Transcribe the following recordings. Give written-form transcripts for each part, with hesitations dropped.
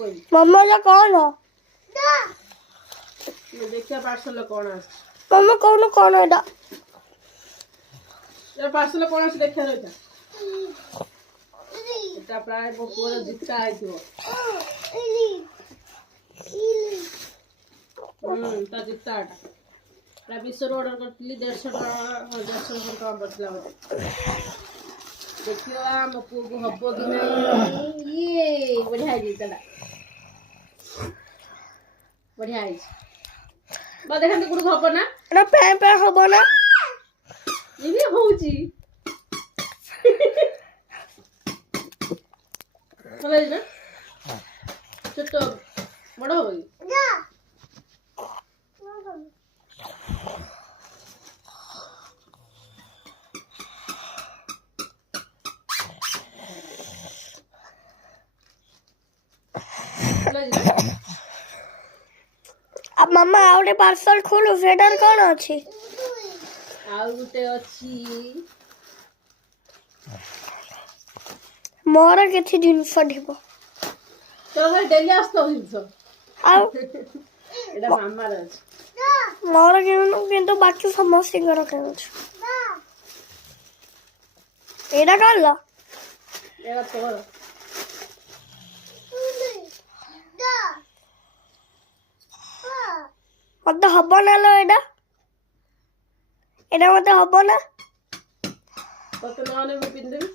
କହିବି। ମାମା ଏଟା କଣ? ଦେଖିବା ପାର୍ସଲ କଣ ଆସିଛି। ମାମା କହୁନ କଣ ଏଟା? ପାର୍ସଲ କଣ ଅଛି ଦେଖିବା ରହିଥା। এটা ପ୍ରାୟ ମୋ ପୁଅର ଜୁତା ହେଇଥିବ। ତା ଜୁତା ଏଟା ମିଶୋରୁ ଅର୍ଡର କରିଥିଲି 150 ଟଙ୍କା ପଡିଥିଲା ମତେ। ଦେଖିବା ମୋ ପୁଅକୁ ହବ କି ନାହିଁ। ଇଏ ବଢିଆ ହେଇଛି ତାଟା, ବଢିଆ ହେଇଛି। ଦେଖାନ୍ତୁ କୋଉଠି ହବ ନା ଏଟା ପ୍ୟାଁ ପ୍ୟାଁ ହବ ନା? ଇଏ ହଉଛି ଭଲ ହେଇଛି ନା? ଛୋଟ ବଡ ହବ କି? ମାମା ଆଉ ଗୋଟେ ପାର୍ସଲ ଖୋଲୁ, ସେଟାରେ କଣ ଅଛି? ଆଉ ଗୋଟେ ଅଛି ମୋର କିଛି ଜିନିଷ ଥିବ। ତୋ ଘରେ ଡେଲି ଆସୁଥିବ ଜିନିଷ। ଆଉ ଏଟା ମାମାର ଅଛି। ମୋର କିନ୍ତୁ ବାକି ସମସ୍ତଙ୍କର କିଣୁଛି। ଏଇଟା କଣ? ଏଟା ତୋର। ମତେ ହବ ନା लो ଏଟା ମତେ ହବ ନା? ତତେ ନହେଲେ ମୁଁ ପିନ୍ଧିଦେବି।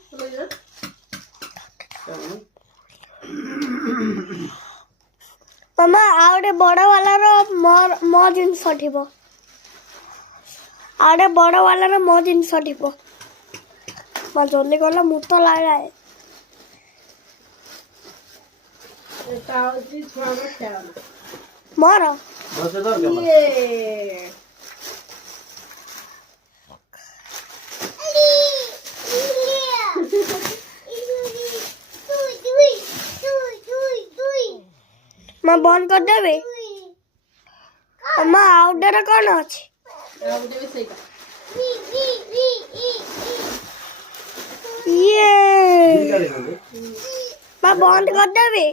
ମାମା ଆଉ ଗୋଟେ ବଡ ବାଲାର ମୋ ଜିନିଷ ଥିବ। ଆଉ ଗୋଟେ ବଡ ବାଲାର ମୋ ଜିନିଷ ଥିବ। ମା ଜଲ୍ଦି ଗଲା ମୁଁ ତ ଲାଗାଏ। ଏଟା ହଉଛି ଛୁଆଙ୍କ ଖେଳନା। ମୋର ମା ବନ୍ଦ କରିଦେବି। ମା ଆଉ ଗୋଟେ କଣ ଅଛି? ଇଏ ମା ବନ୍ଦ କରିଦେବି।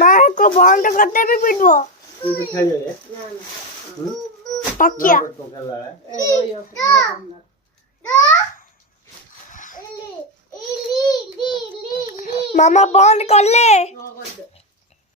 ମା को बंद करते भी पिटबो तकिया मामा बंद कर ले।